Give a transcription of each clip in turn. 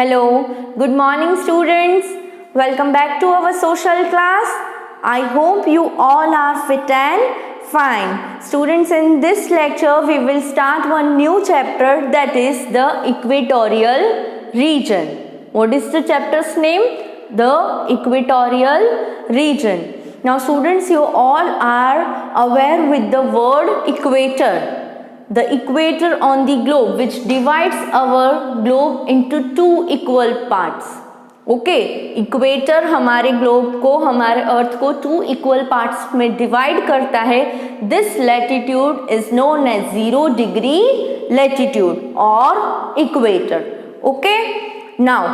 Hello, good morning students. Welcome back to our social class. I hope you all are fit and fine. Students, in this lecture we will start one new chapter, that is the Equatorial region. What is the chapter's name? The Equatorial region. Now students, you all are aware with the word equator. The equator on the globe, which divides our globe into two equal parts. Equator हमारे globe को, हमारे earth को two equal parts में divide करता है. This latitude is known as 0 degree latitude और equator. Okay, now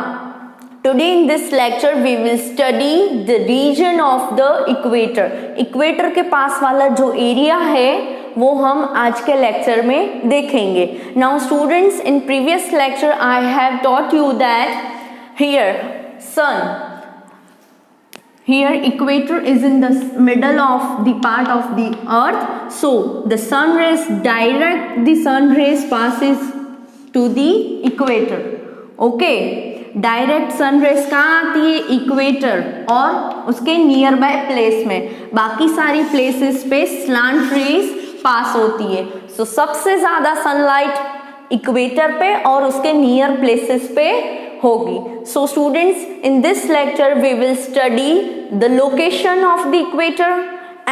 today in this lecture we will study the region of the equator. Equator के पास वाला जो एरिया है वो हम आज के लेक्चर में देखेंगे. Now students, in previous lecture I have taught you that here sun, here equator is in the middle of the part of the earth, so the sun rays, direct the sun rays passes to the equator. Okay, direct sun rays कहाँ आती है? इक्वेटर और उसके near by place में. बाकी सारी प्लेसेस पे slant raise पास होती है. सो सबसे ज्यादा सनलाइट इक्वेटर पे और उसके नियर प्लेसेस पे होगी. So students, in this lecture we will study the location of the equator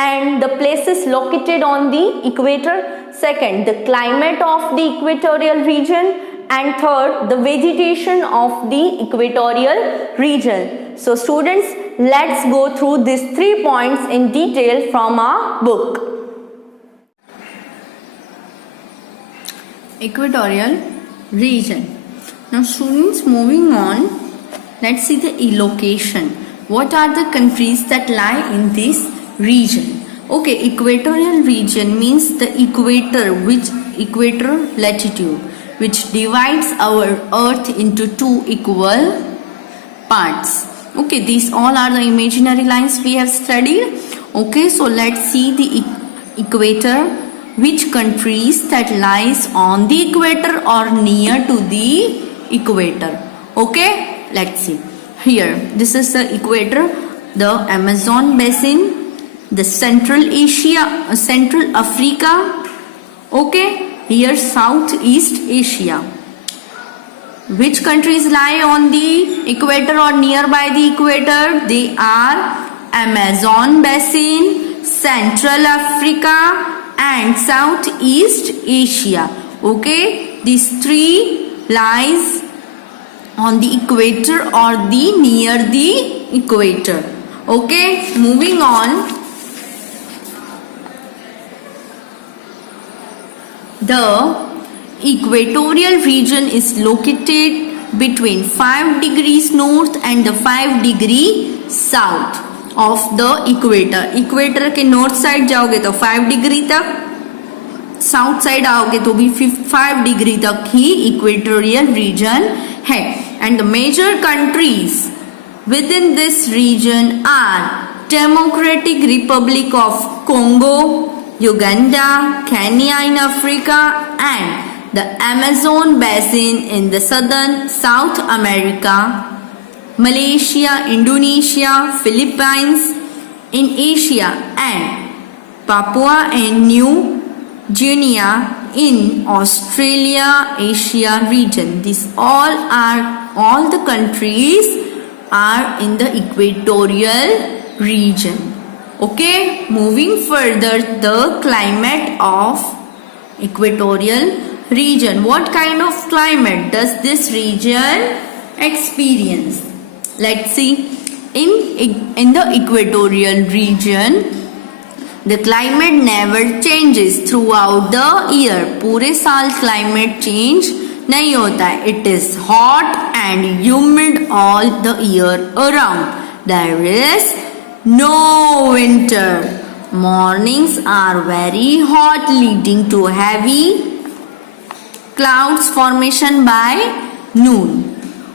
and the places located on the equator. Second, the climate of the equatorial region, and third, the vegetation of the equatorial region. So students, let's go through these 3 points in detail from our book. Equatorial region. Now students, moving on, let's see the location. What are the countries that lie in this region? Okay, equatorial region means the equator, which equator latitude, which divides our earth into two equal parts. Okay, these all are the imaginary lines we have studied. Okay, so let's see the equator. Which countries that lies on the equator or near to the equator? Okay, let's see. Here, this is the equator, the Amazon basin, the Central Asia, Central Africa. Okay, here Southeast Asia. Which countries lie on the equator or nearby the equator? They are Amazon basin, Central Africa and Southeast Asia. Okay, these three lies on the equator or the near the equator. Okay, moving on. The equatorial region is located between 5 degrees north and the 5 degree south of the equator. Equator के north side जाओगे तो 5 degree तक, south side आओगे तो भी 5 degree तक ही equatorial region है. And the major countries within this region are Democratic Republic of Congo, Uganda, Kenya in Africa and the Amazon basin in the southern South America, Malaysia, Indonesia, Philippines in Asia and Papua and New Guinea in Australia Asia region. These all the countries are in the equatorial region. Okay, moving further, the climate of equatorial region. What kind of climate does this region experience? Let's see. In the equatorial region, the climate never changes throughout the year. पूरे साल climate change नहीं होता है. It is hot and humid all the year around. There is no winter. Mornings are very hot, leading to heavy clouds formation by noon.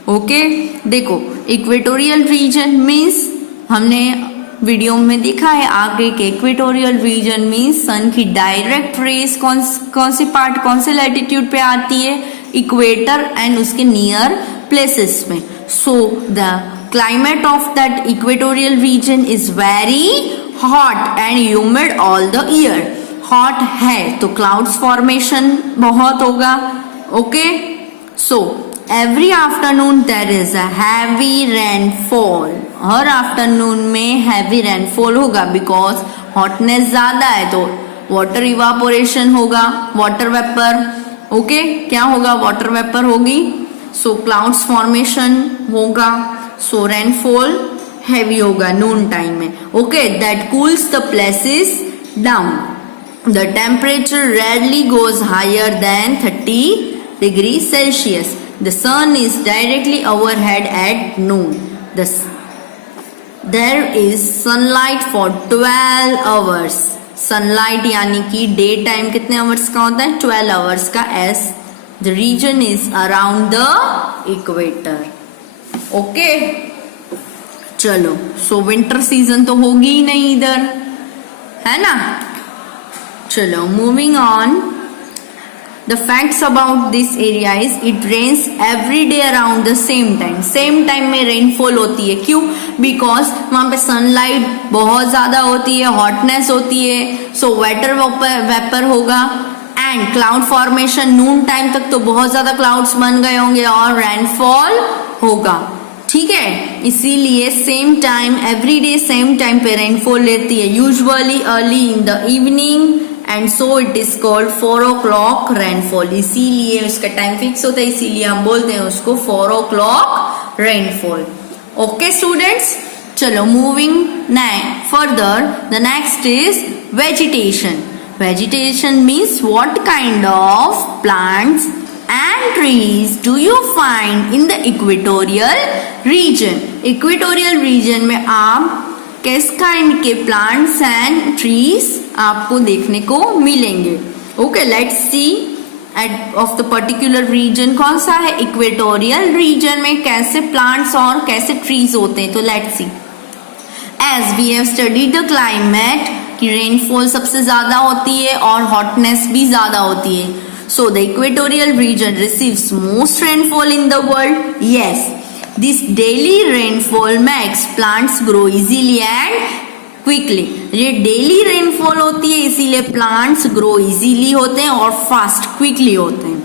Okay, देखो equatorial region means हमने वीडियो में देखा है आगे के इक्वेटोरियल रीजन मीन्स सन की direct race कौन C part कौन से लैटिट्यूड पे आती है? इक्वेटर एंड उसके नियर प्लेसेस में. So the climate of that equatorial region is very hot and humid all the year. Hot है तो क्लाउड्स फॉर्मेशन बहुत होगा. Okay, so every afternoon there is a heavy rainfall. हर afternoon में heavy rainfall होगा because hotness ज्यादा है तो वाटर इवापोरेशन होगा, वाटर वेपर. ओके, क्या होगा? वाटर वेपर होगी. सो क्लाउड्स फॉर्मेशन होगा. सो रेनफॉल हैवी होगा नून टाइम में. Okay, that cools the places down. The temperature rarely goes higher than 30 degrees Celsius. The sun is directly overhead at noon. There is sunlight for 12 hours. Sunlight यानी कि day time कितने आवर्स का होता है? 12 आवर्स का. as the region is around the equator. Okay, चलो. So winter season तो होगी ही नहीं इधर, है ना. चलो, moving on. The facts about this area is it rains every day around the same time. Same time में रेनफॉल होती है. क्यों? बिकॉज वहां पे सनलाइट बहुत ज्यादा होती है, हॉटनेस होती है. सो वाटर वेपर होगा एंड क्लाउड फॉर्मेशन. नून टाइम तक तो बहुत ज्यादा क्लाउड्स बन गए होंगे और रेनफॉल होगा. ठीक है, इसीलिए same time every day same time पे रेनफॉल लेती है. Usually early in the evening and so it is called 4 o'clock rainfall. इसीलिए उसका टाइम फिक्स होता है, इसीलिए हम बोलते हैं उसको 4 o'clock रेनफॉल. ओके स्टूडेंट्स, चलो moving further. The next is vegetation. Vegetation means what kind of plants and trees do you find in the equatorial region? Equatorial region में आप किस काइंड के प्लांट्स एंड ट्रीज आपको देखने को मिलेंगे. Okay, let's see at of the particular region. कौन सा है? इक्वेटोरियल रीजन में कैसे प्लांट्स और कैसे ट्रीज होते हैं. तो let's see. As we have studied the climate कि रेनफॉल सबसे ज्यादा होती है और हॉटनेस भी ज्यादा होती है. So the equatorial region receives most rainfall in the world. Yes, this daily rainfall makes plants grow easily and quickly. ये daily rainfall होती है इसीलिए plants grow easily होते हैं और fast, quickly होते हैं.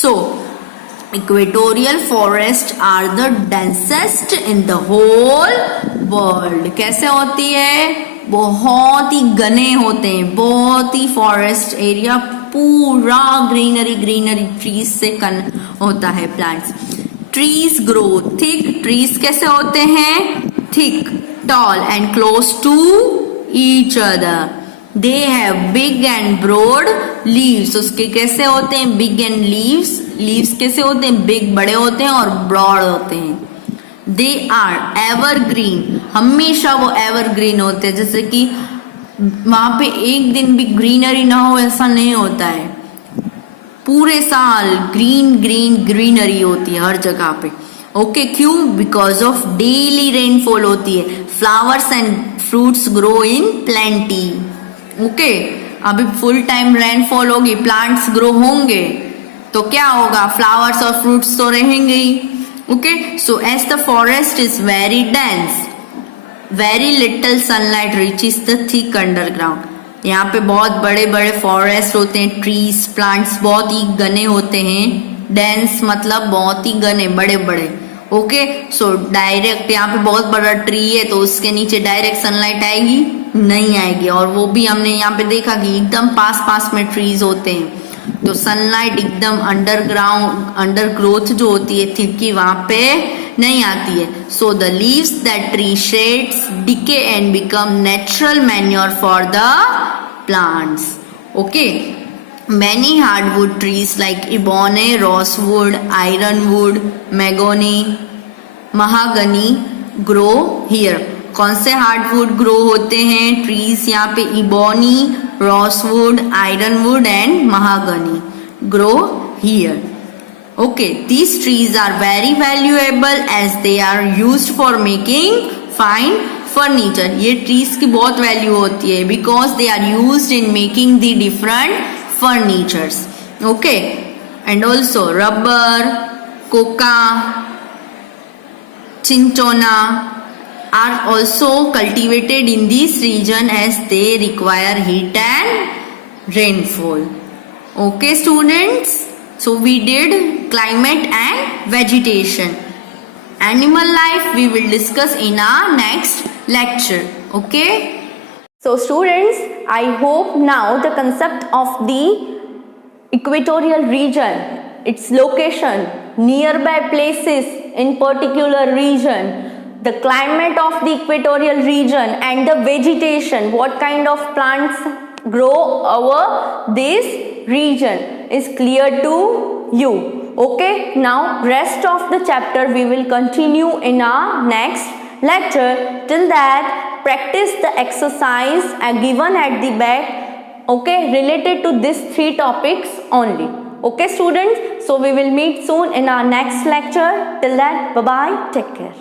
So equatorial forests are the densest in the whole world. कैसे होती है? बहुत ही घने होते हैं, बहुत ही फॉरेस्ट एरिया पूरा ग्रीनरी ग्रीनरी ट्रीज से होता है. Plants. Trees grow thick. Trees कैसे होते हैं? Thick, tall and close to each other. They have big and broad leaves. उसके कैसे होते हैं? Big and leaves. लीव्स कैसे होते हैं? बिग, बड़े होते हैं और ब्रॉड होते हैं. They are evergreen. हमेशा वो एवरग्रीन होते हैं. जैसे कि वहां पे एक दिन भी ग्रीनरी ना हो ऐसा नहीं होता है. पूरे साल ग्रीन ग्रीन ग्रीनरी होती है हर जगह पे. ओके, क्यों? बिकॉज ऑफ डेली रेनफॉल होती है. Flowers and fruits grow in plenty. Okay, अभी फुल टाइम रेनफॉल होगी, प्लांट्स ग्रो होंगे तो क्या होगा? फ्लावर्स और फ्रूट्स तो रहेंगे ही. Okay, so as the forest is very dense, very little sunlight reaches the thick underground. यहाँ पे बहुत बड़े बड़े फॉरेस्ट होते हैं. ट्रीज, प्लांट्स बहुत ही घने होते हैं. डेंस मतलब बहुत ही घने, बड़े बड़े. ओके, सो डायरेक्ट यहाँ पे बहुत बड़ा ट्री है तो उसके नीचे डायरेक्ट सनलाइट आएगी? नहीं आएगी. और वो भी हमने यहाँ पे देखा कि एकदम पास पास में ट्रीज होते हैं तो सनलाइट एकदम अंडरग्राउंड, अंडर ग्रोथ जो होती है थिक की, वहां पे नहीं आती है. So the leaves that tree sheds decay and become natural manure for the plants. Okay, many hardwood trees like ebony, rosewood, ironwood, mahogany, mahogany grow here. कौन से हार्डवुड ग्रो होते हैं? ट्रीज यहाँ पे ebony, rosewood, ironwood and mahogany grow here. Okay, these trees are very valuable as they are used for making fine furniture. ये trees की बहुत value होती है because they are used in making the different furnitures. Okay, and also rubber, coca, cinchona are also cultivated in this region as they require heat and rainfall. Okay students, so we did climate and vegetation. Animal life we will discuss in our next lecture. Okay. So students, I hope now the concept of the equatorial region, its location, nearby places in particular region, the climate of the equatorial region and the vegetation, what kind of plants grow over this region is clear to you. Okay, now rest of the chapter we will continue in our next lecture. Till that, practice the exercise given at the back, okay, related to these 3 topics only. Okay students, so we will meet soon in our next lecture. Till that, bye bye, take care.